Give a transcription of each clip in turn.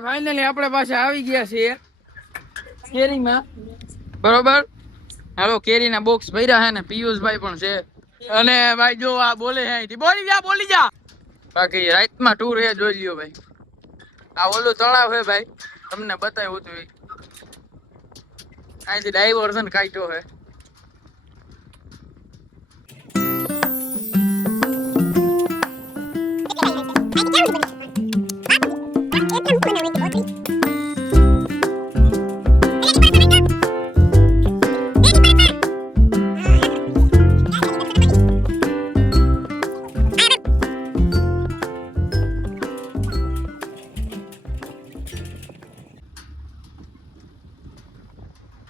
ભાઈ ફાઇનલી આપણે પાસે આવી ગયા છીએ કેરીમાં, બરોબર. હાલો કેરીના બોક્સ ભર્યા છે ને પિયુષભાઈ પણ છે. અને ભાઈ જો આ બોલે છે અહીંથી, બોલી જા. બાકી રાતમાં ટૂર એ જોઈ લ્યો ભાઈ. આ ઓલું તળાવ છે ભાઈ, તમને બતાવ્યું હતું. અહીંથી ડાયવર્ઝન કાઢ્યો છે.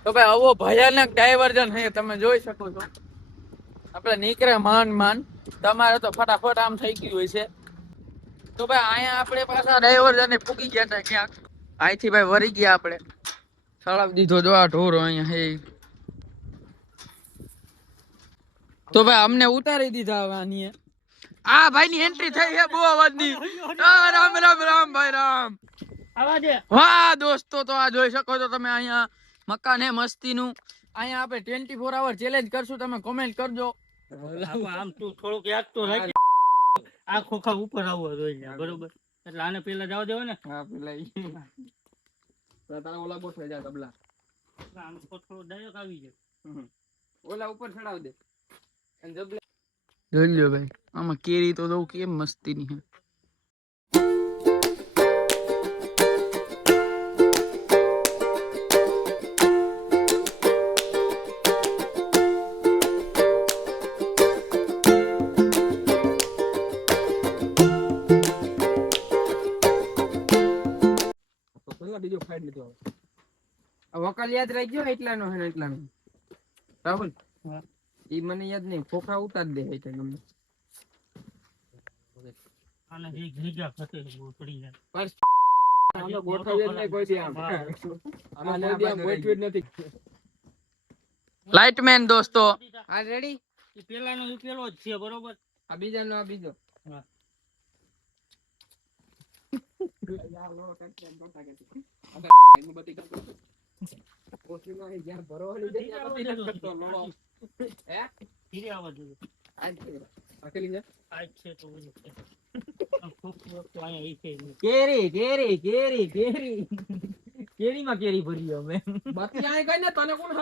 તો ભાઈ આવો ભયાનક ડાયવર્ઝન છે, તમે જોઈ શકો છો. આપણે નીકળે માન તમારે તો ફટાફટ આમ થઈ ગયું હોય છે. તો ભાઈ અહીંયા આપણે પાછા ડાયવર્ઝન પૂકી ગયા હતા ક્યાંક. અહીંથી ભાઈ વરી ગયા આપણે, સળાવી દીધો જો આ ઢોરો અહીંયા હે. તો ભાઈ અમને ઉતારી દીધા હવે આની. આ ભાઈ ની એન્ટ્રી થઈ છે બહુ અવાજની. રામ રામ રામ ભાઈ રામ. વાહ દોસ્તો, તો આ જોઈ શકો છો તમે અહીંયા મકાન હે મસ્તીનું. અહીંયા આપણે 24 અવર ચેલેન્જ કરશું, તમે કોમેન્ટ કરજો. આમ તું થોડુંક યાદ તો રાખ. આ ખોખા ઉપર આવવો જોઈએ, બરોબર? એટલે આને પેલા જવા દેવો ને. હા પેલા તારા ઓલા બોસ થઈ જા તબલા. આમ થોડો ડાયરેક્ટ આવી જાય. ઓલા ઉપર ચડાવ દે. જોઈ લ્યો ભાઈ, આમાં કેરી તો દઉં કેમ મસ્તીની હે. બીજો ફાઈડ લીધો વકાલ યાદ રહી ગયો એટલાનો હે એટલાનો રાહુલ. ઈ મને યાદ નહીં, ખોખા ઉતાર દે એટલે તમને. આને એક જગ્યા ફતે પડી જાય. પર આનો ગોઠવ્યો જ નહીં કોઈ દી આમ. આમાં કોઈ દી આમ ગોઠવ્યું જ નથી. લાઇટમેન દોસ્તો આ રેડી. ઈ પેલાનો ઈ પેલો જ છે, બરોબર? આ બીજાનો આ બીજો. હા. યાર લો કટ બતા કે એનું બતી કરતો ઓસીમાં હે જ્યાં ભરવાની દે ત્યાં બતી કરતો લો હે ધીરે આવવા જોઈએ. આ છે અકેલી છે આ છે તો ઓલી છે. આ ખોખું તો અહીંયા ઈ છે. કેરીમાં કેરી ભરી અમે બાકી આય કઈ ને તને કોણ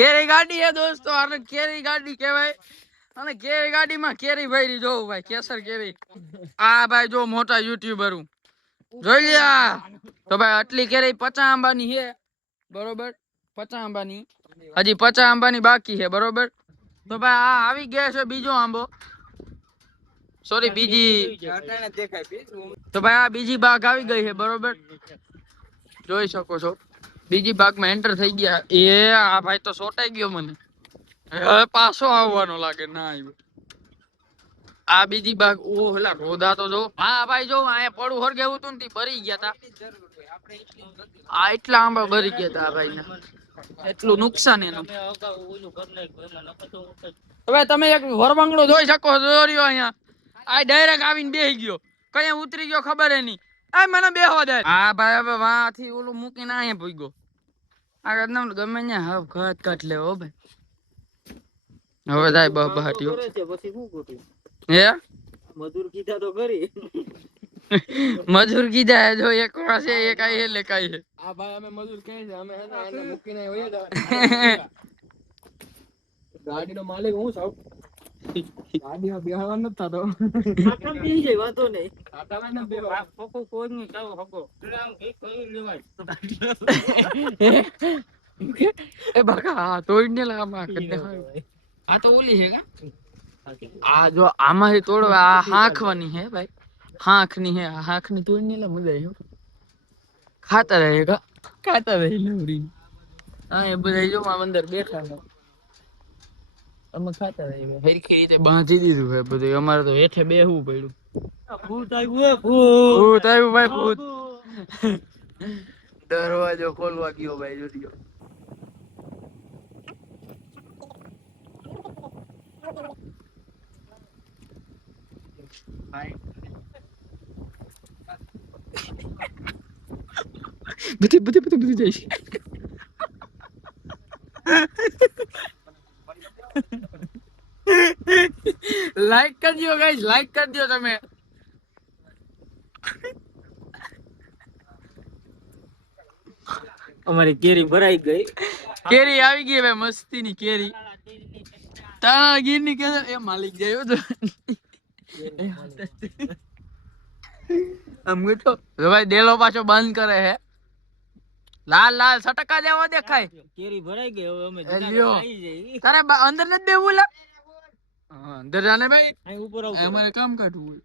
કેરી ગાડી હે દોસ્તો. આને કેરી ગાડી કહેવાય. અને કેરી ગાડીમાં કેરી ભરી જોઉં ભાઈ, કેસર કેરી. આ ભાઈ જો મોટા યુટ્યુબર જોઈ લ્યા. તો ભાઈ આટલી કેરી 50 આંબાની છે, બરોબર? 50 આંબાની, હજી 50 આંબાની બાકી છે, બરોબર? તો ભાઈ આ આવી ગયા છે બીજો આંબો, સોરી બીજી. તો ભાઈ આ બીજી બાગ આવી ગઈ છે, બરોબર? જોઈ શકો છો બીજી બાગમાં એન્ટર થઈ ગયા. એ આ ભાઈ તો સોટાઈ ગયો મને, હવે પાછો આવવાનો લાગે. ના આવ્યો. આ બીજી બાગ. ઓ હલા રોદા તો જો. હા ભાઈ જો અહીંયા પડું હરગેવું હતું ને ભરી ગયા તા. આ એટલા આંબા ભરી ગયા તા ભાઈ ને, એટલું નુકસાન એનું. હવે તમે એક વરવાંગડો જોઈ શકો છો. અહીંયા આ ડાયરેક્ટ આવીને બેહી ગયો, કઈ ઉતરી ગયો ખબર નહીં. આ મને બેહવા દે. હા ભાઈ હવે વાંથી ઓલું મૂકીને અહીંયા ભૂગ્યો. આગળ ગમે ને હવે ઘાટ કાઢ લેવો ભાઈ. હવે થાય બહાટીઓ પછી શું ખોટું હે મજૂર કીધા તો કરી. મજૂર કીધા જો એક પાસે એક આઈ હે લેકાઈ હે. આ ભાઈ અમે મજૂર કહે છે, અમે આને મૂકીને હોઈએ ગાડીનો માલિક હું છું. ગાડીમાં બેહવાનો જ થતો. આટમ બેહી જાય વાતો નહીં. આટામાં ન બેહો. આ કોકો કોઈ નહીં કાવ હકો. આમ કે કરી લેવાય. એ બકા તોડને લાગા કદે. આ તો ઓલી છે કા. આ જો આમાંથી તોડવા આ હાંખવાની હે ભાઈ, હાંખની હે. આ હાંખની તોડને લે મજા આવી. ખાતા રહે ખાતા રહે લવરી. હા એ બધા જો માં અંદર બેઠા છે, અમે ખાતા રહે. હરખી રીતે બાંધી દીધું છે બધું. અમારે તો હેઠે બેહવું પડ્યું. ભૂત આવ્યું, ભૂત આવ્યું ભાઈ, ભૂત. દરવાજો ખોલવા ગયો ભાઈ, જોજો. બધું જઈશ. લાઈક કરજો ગાઈસ, લાઈક કરજો તમે. અમારી કેરી ભરાઈ ગઈ. કેરી આવી ગઈ ભાઈ, મસ્તી ની કેરી. તારા ગીર ની કે એ માલિક ગયો તો આમ તો ભાઈ ડેલો પાછો બંધ કરે હે. લાલ લાલ સટકા જેવો દેખાય. કેરી ભરાઈ ગઈ. હવે અમે લ્યો. જુનાગઢ આવી જઈએ. તારે અંદર નથી દેવું લા. હા અંદર જાને ભાઈ, અહીં ઉપર આવો. અમારે કામ કાઢવું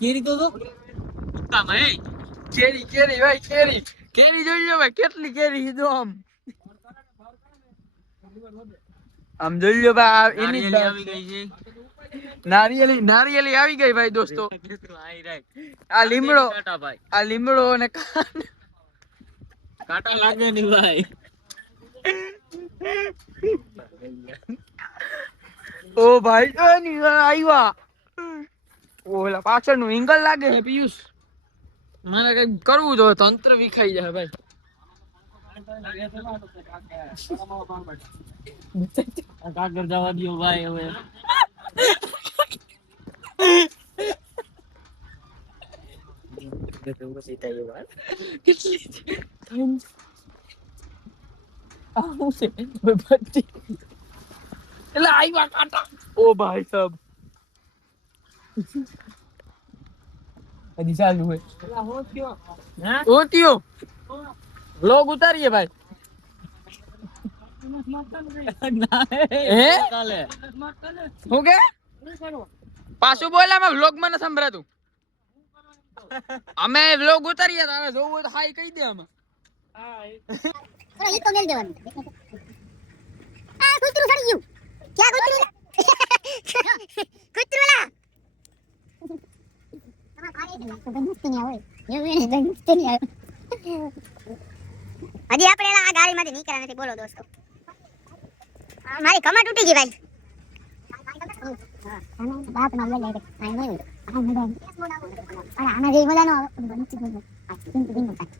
કેરી તો જો. કેરી કેરી ભાઈ, કેરી કેરી જોઈ લો ભાઈ, કેટલી કેરી કીધું આમ જોઈ લો ભાઈ. એની જ આવી ગઈ છે. નારિયેલી નારિયેલી આવી ગઈ ભાઈ દોસ્તો. આ લીમડો, કાંટા ભાઈ, આ લીમડો અને કાંટા લાગે નહીં ભાઈ. ઓ ભાઈ આવ્યા. ઓલા પાછળનું એંગલ લાગે છે પિયુષ. મારે કઈ કરવું જોઈએ, તંત્ર વિખાઈ જાય ભાઈ. કાગળ જવા દો ભાઈ હવે. એટલે આવ્યા કાંટા. ઓ ભાઈ સાહેબ હજી ચાલુ હોય. ઓતિયો વ્લોગ ઉતારીએ ભાઈ. હે હું કે પાછું બોલા મેં વ્લોગ માં ન સંભળાતું. અમે વ્લોગ ઉતારીએ, તારે જોવું હોય તો હાઈ કહી દે. આમાં ઈ તો મેલ દેવાનું. આ કૂતરું સડી ગયું. ક્યાં કૂતરું? કૂતરું લા. હજી આપણે આ ગાડીમાંથી નીકળ્યા નથી. બોલો દોસ્તો, મારી કમર તૂટી ગઈ ભાઈ. બાપમાં લઈ લે. આના જેવી મજા ન આવે.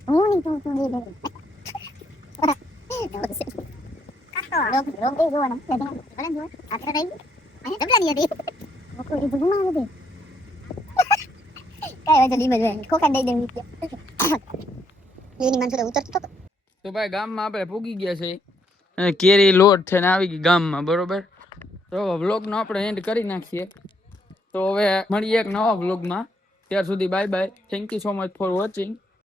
હું નહીં તું લે લે. રોગ રોગ એ જોવાનો. ભલે જો આ કરે અહીં ડબલા ની હતી. કોઈ તો ગુમાવે દે. કાઈ વાંધો નહીં, મજા ખોખા દઈ દેવી. એની માનસો ઉતરતો તો. તો ભાઈ ગામમાં આપણે પૂગી ગયા છે. અને કેરી લોટ થઈને આવી ગઈ ગામમાં, બરોબર. તો વ્લોગનો આપણે એન્ડ કરી નાખીએ. તો હવે મળીએ એક નવા વ્લોગમાં. ત્યાર સુધી bye bye. Thank you so much for watching.